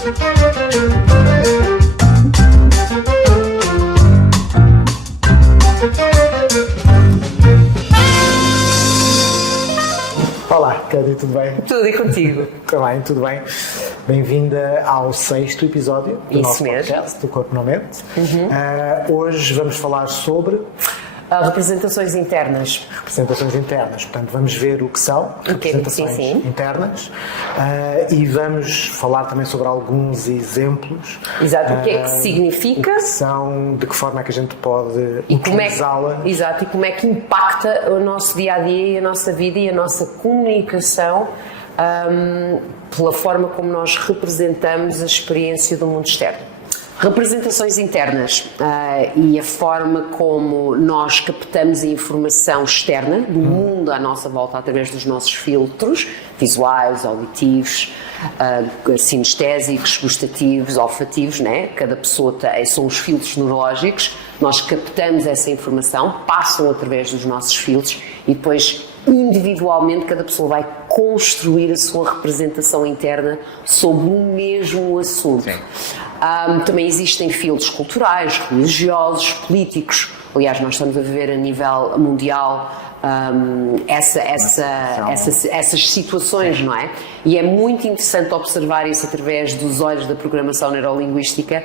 Olá, Cádia, tudo bem? Tudo e contigo? Também, tudo bem. Bem-vinda ao 6º episódio do nosso podcast, do Corpo na Mente. Hoje vamos falar sobre... representações internas. Representações internas. Portanto, vamos ver o que são representações internas e vamos falar também sobre alguns exemplos. Exato, o que é que significa? O que são, de que forma é que a gente pode utilizá-la. Exato, e como é que impacta o nosso dia-a-dia e a nossa vida e a nossa comunicação pela forma como nós representamos a experiência do mundo externo. Representações internas e a forma como nós captamos a informação externa do mundo à nossa volta através dos nossos filtros visuais, auditivos, sinestésicos, gustativos, olfativos, né? Cada pessoa são os filtros neurológicos, nós captamos essa informação, passam através dos nossos filtros e depois individualmente cada pessoa vai construir a sua representação interna sobre o mesmo assunto. Também existem filtros culturais, religiosos, políticos. Aliás, nós estamos a viver a nível mundial essas situações, não é? E é muito interessante observar isso através dos olhos da programação neurolinguística,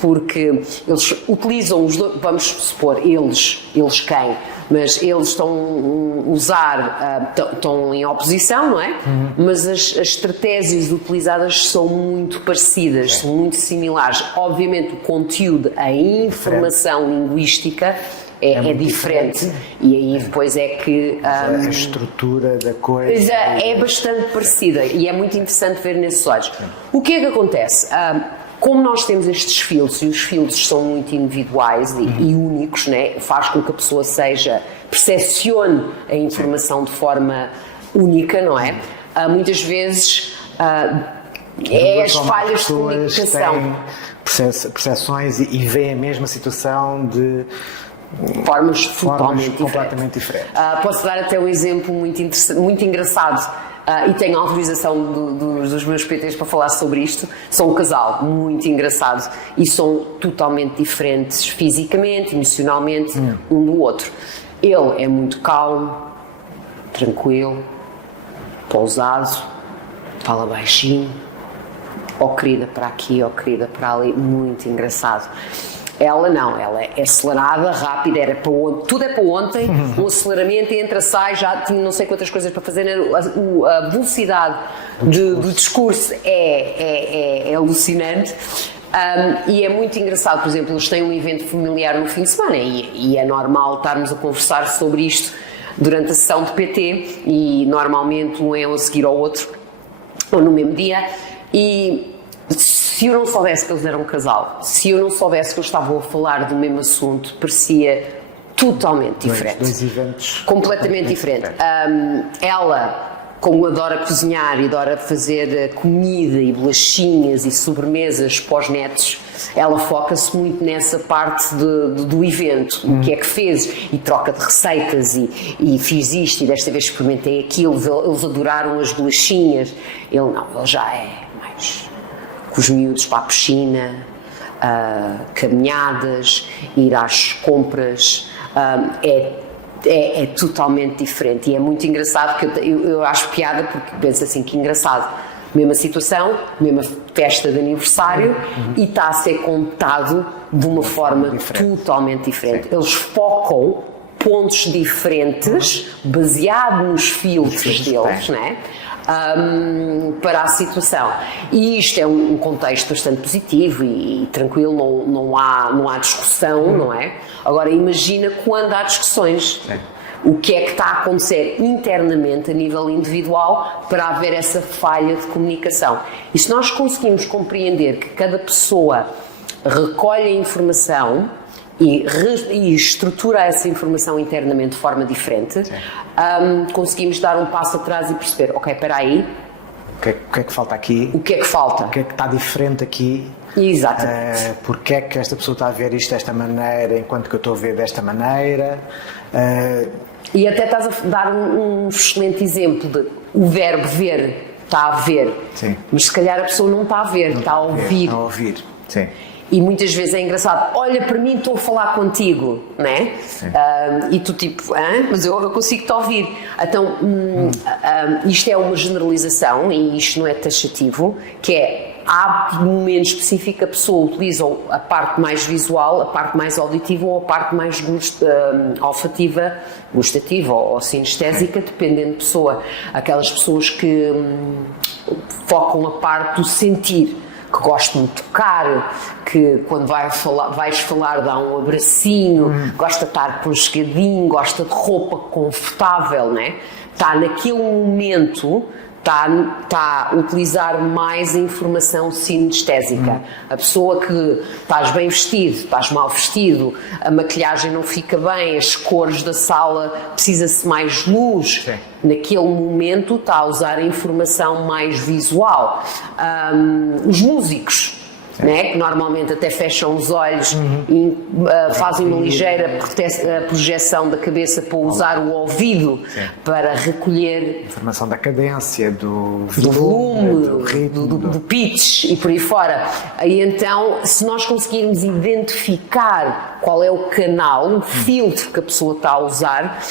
porque eles utilizam os dois, vamos supor, eles quem? Mas eles estão a usar, estão em oposição, não é? Mas as estratégias utilizadas são muito parecidas, são muito similares. Obviamente o conteúdo, a informação linguística é diferente. E aí depois é que... a estrutura da coisa... É bastante parecida e é muito interessante ver nesses olhos. O que é que acontece? Como nós temos estes filtros e os filtros são muito individuais e únicos, né? Faz com que a pessoa percepcione a informação de forma única, não é? Muitas vezes é as falhas de comunicação. Percepções e vê a mesma situação de formas completamente diferentes. Posso dar até um exemplo muito engraçado. E tenho autorização dos meus PTs para falar sobre isto. São um casal muito engraçado e são totalmente diferentes fisicamente, emocionalmente, um do outro. Ele é muito calmo, tranquilo, pausado, fala baixinho, ó querida para aqui, ó querida para ali, muito engraçado. Ela não, ela é acelerada, rápida, era para ontem, tudo é para ontem, um aceleramento, entra, sai, já tinha não sei quantas coisas para fazer, a velocidade do discurso é alucinante. E é muito engraçado, por exemplo, eles têm um evento familiar no fim de semana e é normal estarmos a conversar sobre isto durante a sessão de PT e normalmente um é a seguir ao outro, ou no mesmo dia, e se eu não soubesse que eles eram um casal, se eu não soubesse que eles estavam a falar do mesmo assunto, parecia totalmente diferente. Dois eventos completamente diferente. Ela, como adora cozinhar e adora fazer comida e bolachinhas e sobremesas para os netos, ela foca-se muito nessa parte do evento, o que é que fez, e troca de receitas, e fiz isto, e desta vez experimentei aquilo, eles adoraram as bolachinhas. Ele não, ele já é mais... com os miúdos para a piscina, caminhadas, ir às compras, é totalmente diferente e é muito engraçado, porque eu acho piada porque penso assim, que engraçado, mesma situação, mesma festa de aniversário e está a ser contado de uma forma totalmente diferente. Eles focam pontos diferentes, baseado nos filtros deles, não é? Para a situação. E isto é um contexto bastante positivo e tranquilo, não há discussão, não é? Agora imagina quando há discussões. O que é que está a acontecer internamente, a nível individual, para haver essa falha de comunicação. E se nós conseguimos compreender que cada pessoa recolhe a informação e estrutura essa informação internamente de forma diferente, conseguimos dar um passo atrás e perceber, ok, espera aí, o que é que falta aqui? O que é que falta? O que é que está diferente aqui? Exato. Porque é que esta pessoa está a ver isto desta maneira enquanto que eu estou a ver desta maneira? E até estás a dar um excelente exemplo de o verbo ver está a ver. Sim. Mas se calhar a pessoa não está a ver, está a ouvir. Está a ouvir, sim. E muitas vezes é engraçado, olha para mim, estou a falar contigo, né? E tu tipo, mas eu consigo te ouvir. Então, isto é uma generalização e isto não é taxativo, que é, há momentos específicos que a pessoa utiliza a parte mais visual, a parte mais auditiva ou a parte mais olfativa, gustativa ou sinestésica, dependendo de pessoa. Aquelas pessoas que focam a parte do sentir, que gostam de tocar, que quando vais falar dá um abracinho, gosta de estar aconchegadinho, gosta de roupa confortável, né? Está naquele momento, está a utilizar mais a informação sinestésica. A pessoa que estás bem vestido, estás mal vestido, a maquilhagem não fica bem, as cores da sala, precisa-se mais luz. Sim. Naquele momento está a usar a informação mais visual. Os músicos, né, que normalmente até fecham os olhos e fazem uma ligeira projeção da cabeça para usar o ouvido para recolher Informação da cadência, do volume, do ritmo, do pitch e por aí fora. E então, se nós conseguirmos identificar qual é o canal, o filtro que a pessoa está a usar,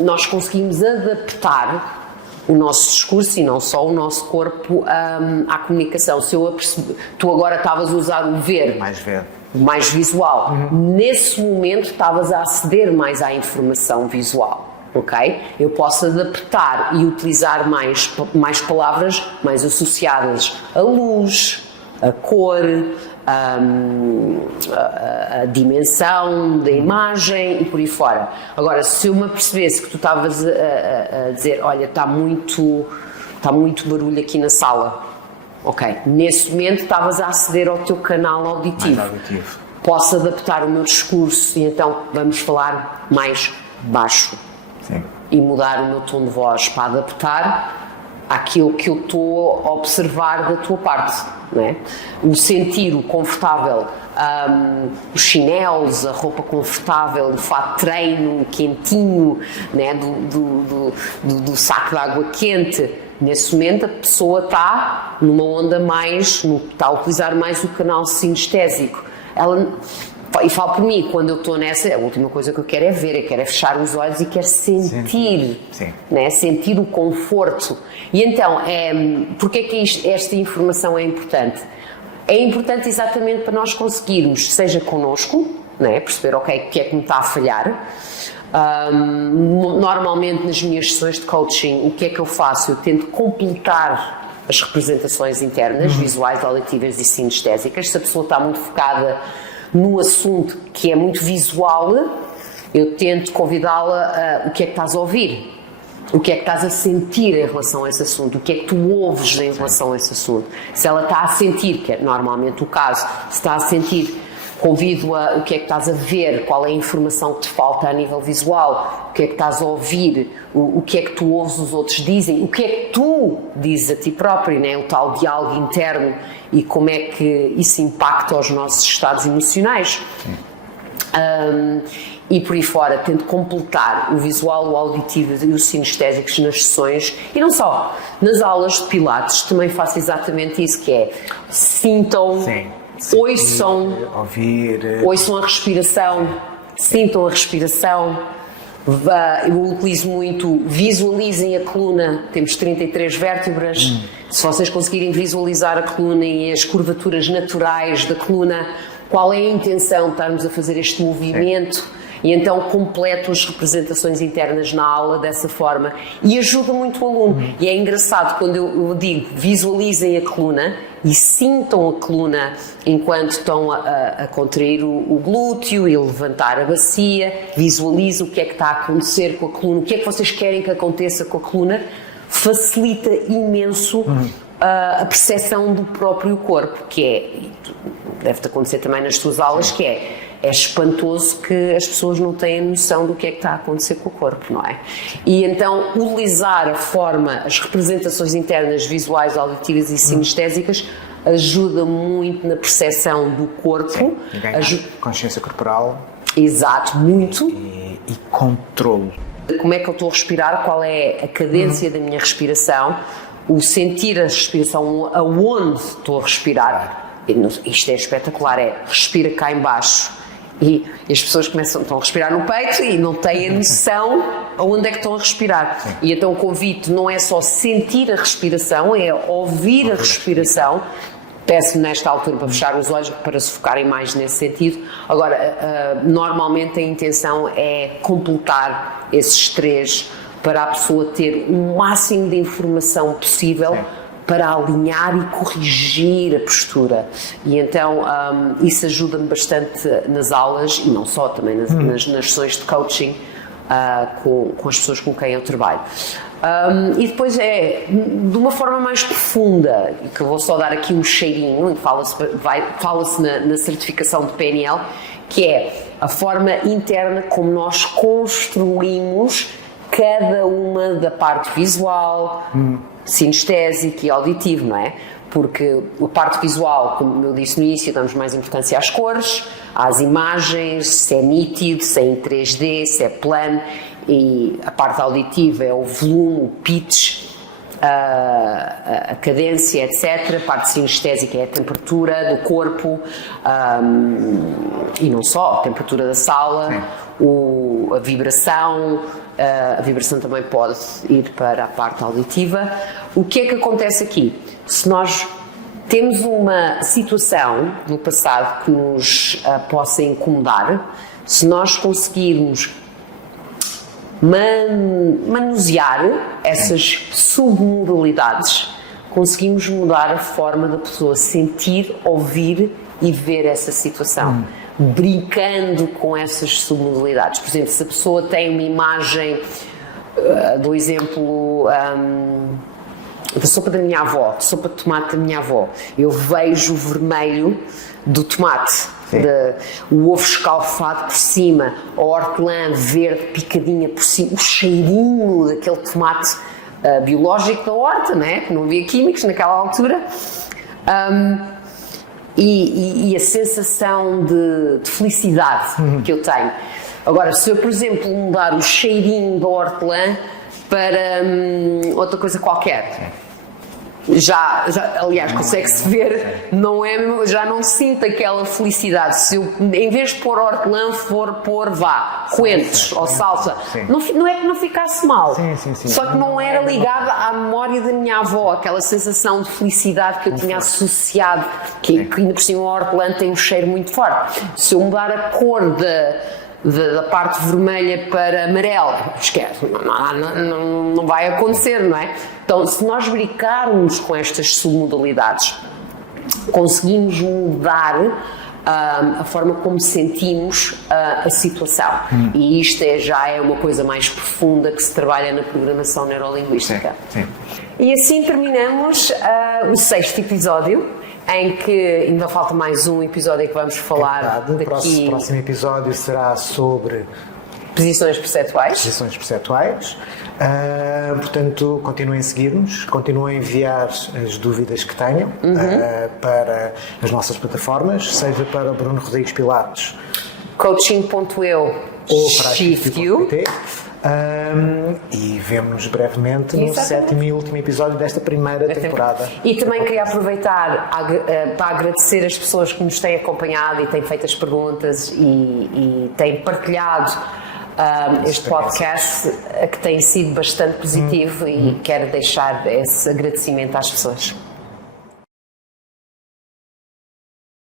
nós conseguimos adaptar o nosso discurso e não só o nosso corpo à comunicação. Se eu apercebi, tu agora estavas a usar o ver, mais visual, nesse momento estavas a aceder mais à informação visual, ok? Eu posso adaptar e utilizar mais palavras mais associadas à luz, à cor, a dimensão da imagem e por aí fora. Agora, se eu me apercebesse que tu estavas a dizer, olha, está muito barulho aqui na sala, ok, nesse momento estavas a aceder ao teu canal auditivo. Posso adaptar o meu discurso e então vamos falar mais baixo. Sim. E mudar o meu tom de voz para adaptar àquilo que eu estou a observar da tua parte, não é? O sentir, o confortável, os chinelos, a roupa confortável, o fato de treino quentinho, né? do saco de água quente. Nesse momento a pessoa está numa onda mais, está a utilizar mais o canal sinestésico. E falo por mim, quando eu estou nessa, a última coisa que eu quero é ver, eu quero é fechar os olhos e quero sentir, né? Sentir o conforto. E então, porque é que esta informação é importante? É importante exatamente para nós conseguirmos, seja connosco, né? Perceber, ok, o que é que me está a falhar. Normalmente nas minhas sessões de coaching, o que é que eu faço? Eu tento completar as representações internas, visuais, auditivas e sinestésicas. Se a pessoa está muito focada no assunto que é muito visual, eu tento convidá-la a o que é que estás a ouvir, o que é que estás a sentir em relação a esse assunto, o que é que tu ouves em relação a esse assunto. Se ela está a sentir, que é normalmente o caso, se está a sentir, convido-a o que é que estás a ver, qual é a informação que te falta a nível visual, o que é que estás a ouvir, o que é que tu ouves os outros dizem, o que é que tu dizes a ti próprio, né? O tal diálogo interno e como é que isso impacta os nossos estados emocionais. E por aí fora, tento completar o visual, o auditivo e os sinestésicos nas sessões, e não só, nas aulas de Pilates também faço exatamente isso, que é sintam, ouçam a respiração, sintam a respiração. Eu utilizo muito, visualizem a coluna, temos 33 vértebras, se vocês conseguirem visualizar a coluna e as curvaturas naturais da coluna, qual é a intenção de estarmos a fazer este movimento, e então completo as representações internas na aula dessa forma e ajuda muito o aluno. E é engraçado quando eu digo visualizem a coluna e sintam a coluna enquanto estão a contrair o glúteo e levantar a bacia, visualizem o que é que está a acontecer com a coluna, o que é que vocês querem que aconteça com a coluna, facilita imenso a percepção do próprio corpo, que é, deve-te acontecer também nas tuas aulas, que é espantoso que as pessoas não têm noção do que é que está a acontecer com o corpo, não é? E então utilizar a forma, as representações internas, visuais, auditivas e sinestésicas ajuda muito na percepção do corpo. E ganhar consciência corporal. Exato, muito. E controle. Como é que eu estou a respirar, qual é a cadência da minha respiração, o sentir a respiração, aonde estou a respirar. Isto é espetacular, respira cá em baixo. E as pessoas estão a respirar no peito e não têm a noção aonde é que estão a respirar. Sim. E então o convite não é só sentir a respiração, é ouvir a respiração. Peço nesta altura para fechar os olhos, para se focarem mais nesse sentido. Agora, normalmente a intenção é completar esses 3 para a pessoa ter o máximo de informação possível. Sim. Para alinhar e corrigir a postura. E então isso ajuda-me bastante nas aulas, e não só, também nas sessões de coaching com as pessoas com quem eu trabalho. E depois de uma forma mais profunda, que eu vou só dar aqui um cheirinho, e fala-se na certificação de PNL, que é a forma interna como nós construímos cada uma da parte visual, sinestésico e auditivo, não é? Porque a parte visual, como eu disse no início, damos mais importância às cores, às imagens, se é nítido, se é em 3D, se é plano, e a parte auditiva é o volume, o pitch, a cadência, etc. A parte sinestésica é a temperatura do corpo, e não só, a temperatura da sala, a vibração. A vibração também pode ir para a parte auditiva. O que é que acontece aqui? Se nós temos uma situação no passado que nos possa incomodar, se nós conseguirmos manusear essas submodalidades, conseguimos mudar a forma da pessoa sentir, ouvir e ver essa situação. Brincando com essas submodalidades. Por exemplo, se a pessoa tem uma imagem, do exemplo da sopa da minha avó, de sopa de tomate da minha avó, eu vejo o vermelho do tomate, o ovo escalfado por cima, a hortelã verde picadinha por cima, o cheirinho daquele tomate biológico da horta, né? Que não havia químicos naquela altura. E a sensação de felicidade que eu tenho. Agora, se eu, por exemplo, mudar o cheirinho da hortelã para outra coisa qualquer, aliás, consegue-se ver, não é, já não sinto aquela felicidade. Se eu, em vez de pôr hortelã, for pôr coentros ou salsa, não é que não ficasse mal, só que não era ligada à memória da minha avó, aquela sensação de felicidade que eu tinha associado, que ainda por cima a hortelã tem um cheiro muito forte. Se eu mudar a cor da parte vermelha para amarela, esquece, não vai acontecer, não é? Então, se nós brincarmos com estas submodalidades, conseguimos mudar a forma como sentimos a situação. E isto já é uma coisa mais profunda que se trabalha na programação neurolinguística. Sim. E assim terminamos o 6º episódio, em que ainda falta mais um episódio que vamos falar daqui. O próximo episódio será sobre posições perceptuais. Portanto, continuem a seguir-nos, continuem a enviar as dúvidas que tenham para as nossas plataformas, seja para Bruno Rodrigues Pilates, coaching.eu ou para shift.pt. E vemo-nos brevemente no 7º e último episódio desta primeira temporada. E também queria aproveitar para agradecer as pessoas que nos têm acompanhado e têm feito as perguntas e têm partilhado este podcast, que tem sido bastante positivo, e quero deixar esse agradecimento às pessoas.